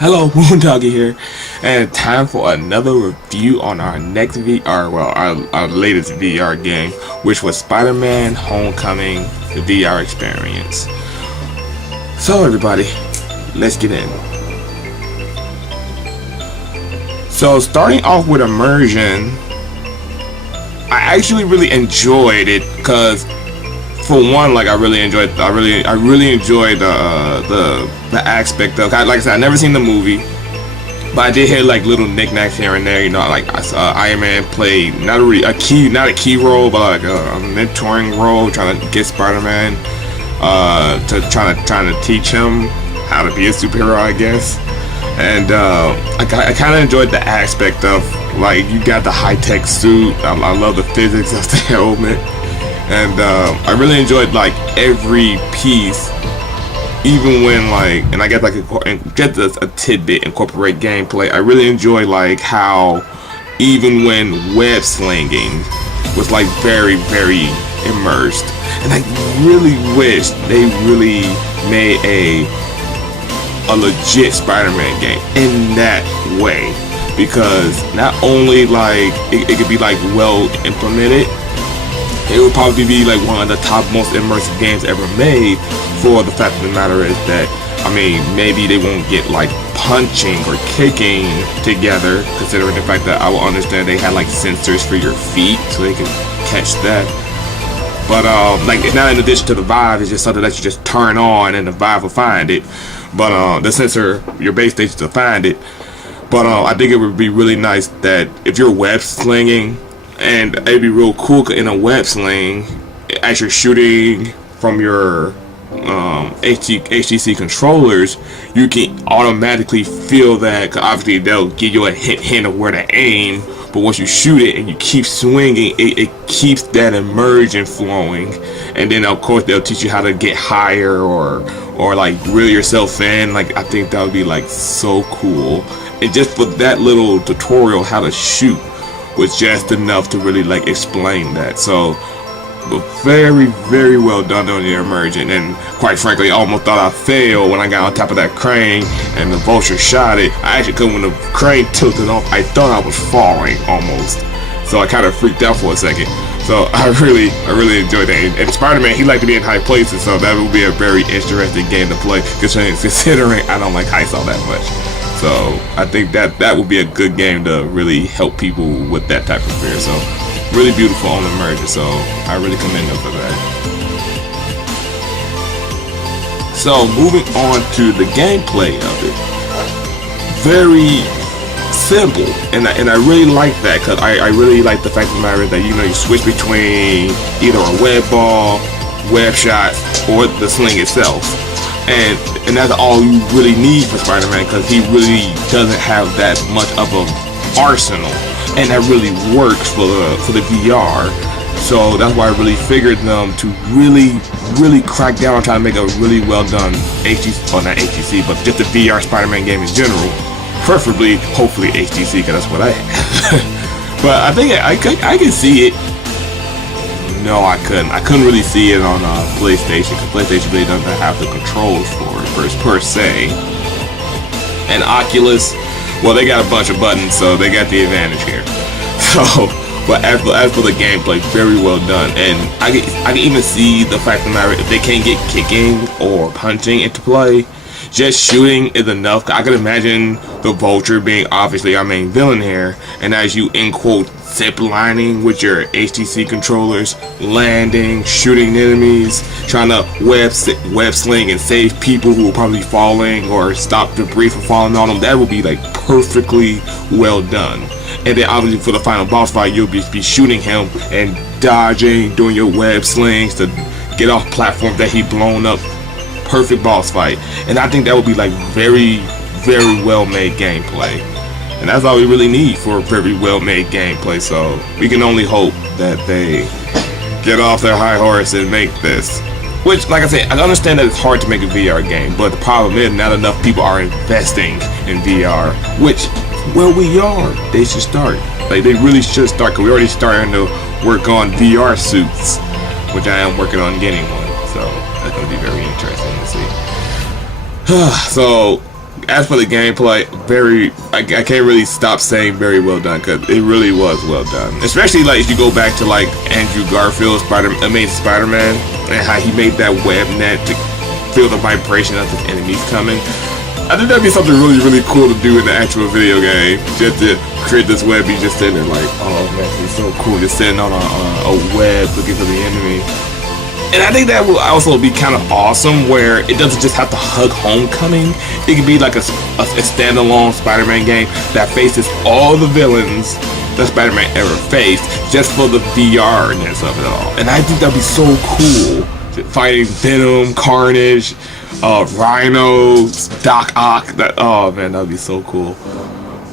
Hello, Moondoggy here, and time for another review on our next VR, well, our latest VR game, which was Spider-Man Homecoming, the VR experience. So everybody, let's get in. So starting off with Immersion, I actually really enjoyed it because, for one, like I really enjoyed the aspect of, like I said, I never seen the movie, but I did hear like little knickknacks here and there. You know, like Iron Man played not a key role, but like a mentoring role, trying to get Spider-Man trying to teach him how to be a superhero, I guess. And I kind of enjoyed the aspect of, like, you got the high-tech suit. I love the physics of the helmet. And I really enjoyed like every piece, even when like, and I guess like just a tidbit incorporate gameplay. I really enjoy like how even when web slinging was like very immersed, and I really wish they really made a legit Spider-Man game in that way, because not only like it could be like well implemented, it would probably be like one of the top most immersive games ever made. For the fact of the matter is that, I mean, maybe they won't get like punching or kicking together, considering the fact that I will understand they had like sensors for your feet so they can catch that. But like, it's not in addition to the Vive, it's just something that you just turn on and the Vive will find it. But the sensor, your base station, to find it. But I think it would be really nice that if you're web slinging, and it'd be real cool in a web sling, as you're shooting from your HTC controllers, you can automatically feel that, cause obviously they'll give you a hint of where to aim, but once you shoot it and you keep swinging, it keeps that immersion flowing. And then of course they'll teach you how to get higher or like reel yourself in. Like, I think that would be like so cool. And just for that little tutorial how to shoot was just enough to really like explain that. So very well done on the Immersion. And quite frankly, I almost thought I failed when I got on top of that crane and the vulture shot it. I actually couldn't, when the crane tilted off, I thought I was falling almost, so I kind of freaked out for a second. So I really enjoyed that. And Spider-Man, he liked to be in high places, so that would be a very interesting game to play, considering I don't like heights all that much. So I think that would be a good game to really help people with that type of fear. So really beautiful on the Immersion, so I really commend them for that. So moving on to the gameplay of it, very simple, and I really like that, because I really like the fact of the matter that, you know, you switch between either a web ball, web shot, or the sling itself. And that's all you really need for Spider-Man, because he really doesn't have that much of an arsenal, and that really works for the VR. So that's why I really figured them to really crack down on trying to make a really well done HTC, well, not HTC, but just a VR Spider-Man game in general. Preferably, hopefully HTC, because that's what I have. But I think I can see it. No, I couldn't. I couldn't really see it on PlayStation, because PlayStation really doesn't have the controls for it per se. And Oculus, well, they got a bunch of buttons, so they got the advantage here. So, but as for the gameplay, very well done. And I can even see the fact of the matter, if they can't get kicking or punching into play, just shooting is enough. I can imagine the Vulture being obviously our main villain here, and as you in quote zip lining with your HTC controllers, landing, shooting enemies, trying to web sling and save people who will probably be falling or stop debris from falling on them, that would be like perfectly well done. And then obviously for the final boss fight, you'll be shooting him and dodging, doing your web slings to get off platforms that he blown up. Perfect boss fight. And I think that would be like very well made gameplay. And that's all we really need for a very well made gameplay. So we can only hope that they get off their high horse and make this. Which, like I said, I understand that it's hard to make a VR game, but the problem is not enough people are investing in VR. Which, where we are, they should start. Like, they really should start, because we're already starting to work on VR suits, which I am working on getting one. So that's going to be very interesting to see. So as for the gameplay, I can't really stop saying very well done, because it really was well done. Especially like if you go back to like Andrew Garfield's Amazing Spider-Man, and how he made that web net to feel the vibration of his enemies coming. I think that'd be something really, really cool to do in the actual video game. Just to create this web, you just sitting there like, oh man, it's so cool, just sitting on a web looking for the enemy. And I think that will also be kind of awesome, where it doesn't just have to hug Homecoming. It could be like a standalone Spider-Man game that faces all the villains that Spider-Man ever faced, just for the VR-ness of it all. And I think that'd be so cool. Fighting Venom, Carnage, Rhino, Doc Ock. Oh man, that'd be so cool.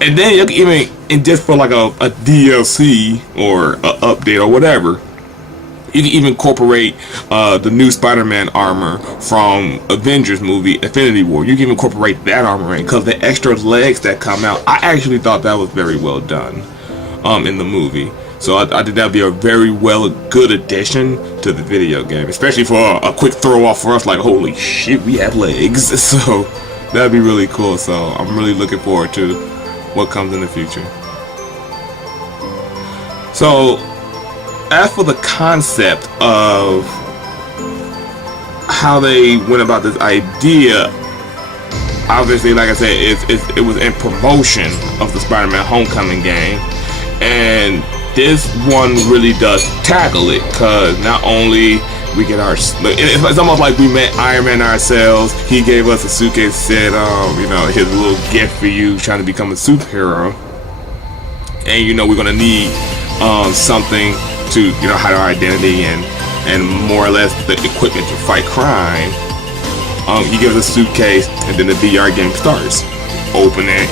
And then you can even, and just for like a DLC or an update or whatever, you can even incorporate the new Spider-Man armor from Avengers movie, Infinity War. You can incorporate that armor in, because the extra legs that come out, I actually thought that was very well done in the movie. So I think that'd be a very good addition to the video game, especially for a quick throw off for us. Like, holy shit, we have legs. So that'd be really cool. So I'm really looking forward to what comes in the future. So as for the concept of how they went about this idea, obviously, like I said, it was in promotion of the Spider-Man Homecoming game, and this one really does tackle it, because not only we get it's almost like we met Iron Man ourselves. He gave us a suitcase, said, you know, his little gift for you trying to become a superhero, and you know we're gonna need something to, you know, hide our identity and more or less the equipment to fight crime. He gives us a suitcase, and then the VR game starts. Open it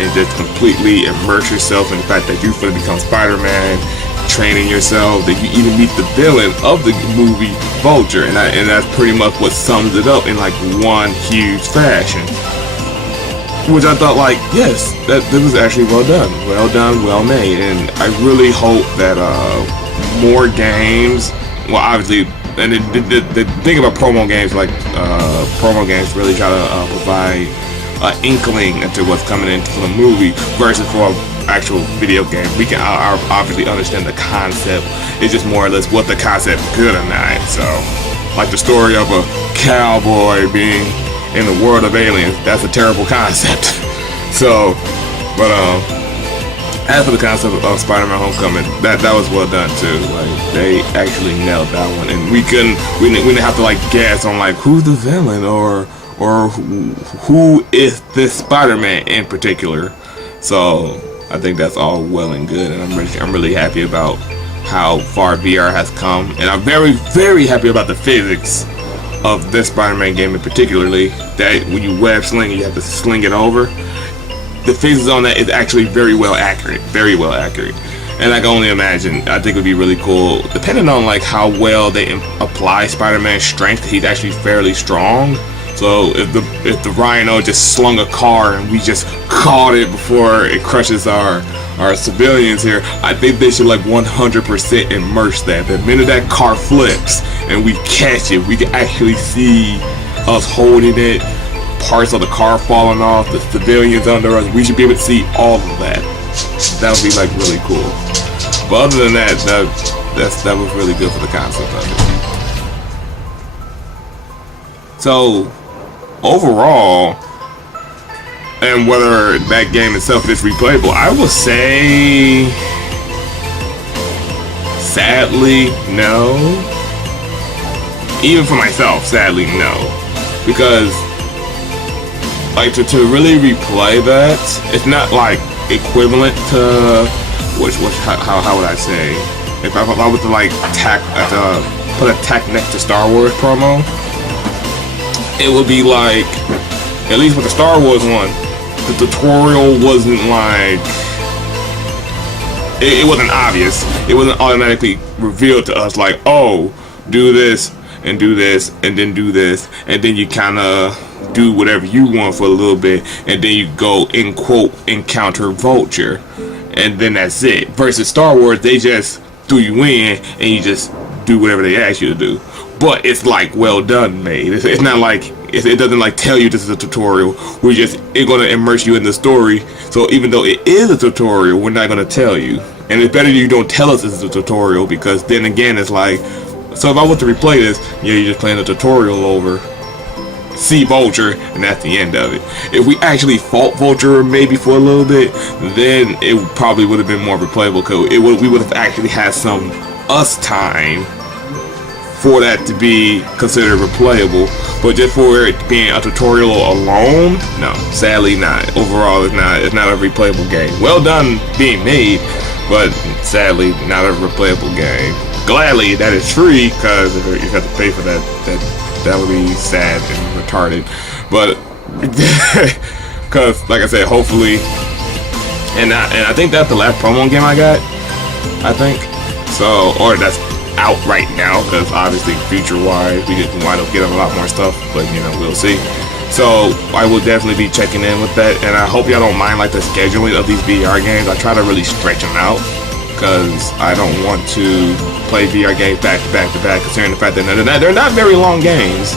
and just completely immerse yourself in the fact that you're going to become Spider-Man, training yourself, that you even meet the villain of the movie, Vulture, and that's pretty much what sums it up in like one huge fashion. Which I thought, like, yes, that was actually well done, well made, and I really hope that more games, well, obviously, and the thing about promo games, like promo games really try to provide inkling into what's coming into the movie, versus for an actual video game. We can obviously understand the concept. It's just more or less what the concept's good or not. So, like the story of a cowboy being in the world of aliens, that's a terrible concept. So, but as for the concept of Spider-Man Homecoming, that was well done too. Like, they actually nailed that one, and we didn't have to like guess on like who's the villain or who is this Spider-Man in particular. So I think that's all well and good, and I'm really happy about how far VR has come, and I'm very, very happy about the physics of this Spider-Man game in particularly, that when you web sling, you have to sling it over. The physics on that is actually very well accurate, and I can only imagine, I think it would be really cool, depending on like how well they apply Spider-Man's strength. He's actually fairly strong. So if the Rhino just slung a car and we just caught it before it crushes our civilians here, I think they should like 100% immerse that. The minute that car flips and we catch it, we can actually see us holding it, parts of the car falling off, the civilians under us. We should be able to see all of that. That would be like really cool. But other than that, that was really good for the concept of it. So overall, and whether that game itself is replayable, I will say sadly no. Even for myself, sadly no, because like to really replay that, it's not like equivalent to how would I say, if I was to like put a tack next to Star Wars promo, it would be like, at least with the Star Wars one, the tutorial wasn't like, it wasn't obvious. It wasn't automatically revealed to us like, oh, do this and do this and then do this, and then you kind of do whatever you want for a little bit, and then you go in quote encounter Vulture, and then that's it. Versus Star Wars, they just threw you in and you just do whatever they ask you to do. But it's like well done made. It's not like it doesn't like tell you this is a tutorial. It's gonna immerse you in the story. So even though it is a tutorial, we're not gonna tell you. And it's better you don't tell us this is a tutorial, because then again it's like, so if I want to replay this, yeah, you're just playing the tutorial over. See Vulture, and that's the end of it. If we actually fought Vulture maybe for a little bit, then it probably would have been more replayable, because we would have actually had some us time for that to be considered replayable. But just for it being a tutorial alone, no, sadly not. Overall, it's not a replayable game. Well done being made, but sadly not a replayable game. Gladly that it's free, because if you have to pay for that would be sad and retarded. But because like I said, hopefully, and I think that's the last promo game I got, I think so, or that's out right now, because obviously future wise we didn't wind up getting a lot more stuff, but you know, we'll see. So I will definitely be checking in with that, and I hope y'all don't mind like the scheduling of these VR games. I try to really stretch them out, because I don't want to play VR games back to back to back, considering the fact that they're not very long games.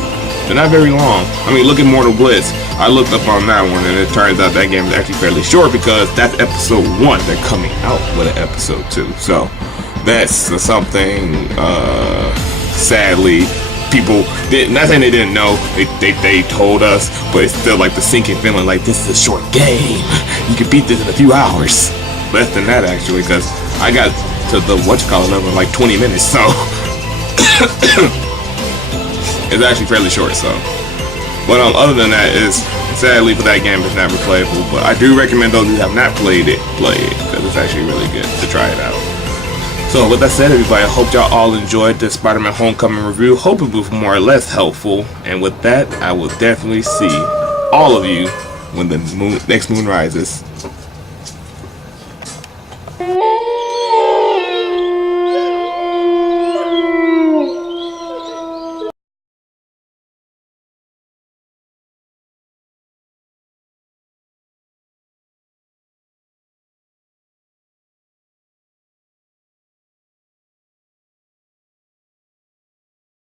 They're not very long. I mean, look at Mortal Blitz. I looked up on that one, and it turns out that game is actually fairly short, because that's episode 1. They're coming out with an episode 2. So that's something, sadly, people didn't, not saying they didn't know, they told us, but it's still like the sinking feeling like this is a short game. You can beat this in a few hours. Less than that, actually, because I got to the level in like 20 minutes, so it's actually fairly short. So, but other than that, is sadly for that game it's not replayable. But I do recommend those who have not played it, play it, because it's actually really good to try it out. So with that said, everybody, I hope y'all all enjoyed this Spider-Man Homecoming review. Hope it was more or less helpful. And with that, I will definitely see all of you when the next moon rises.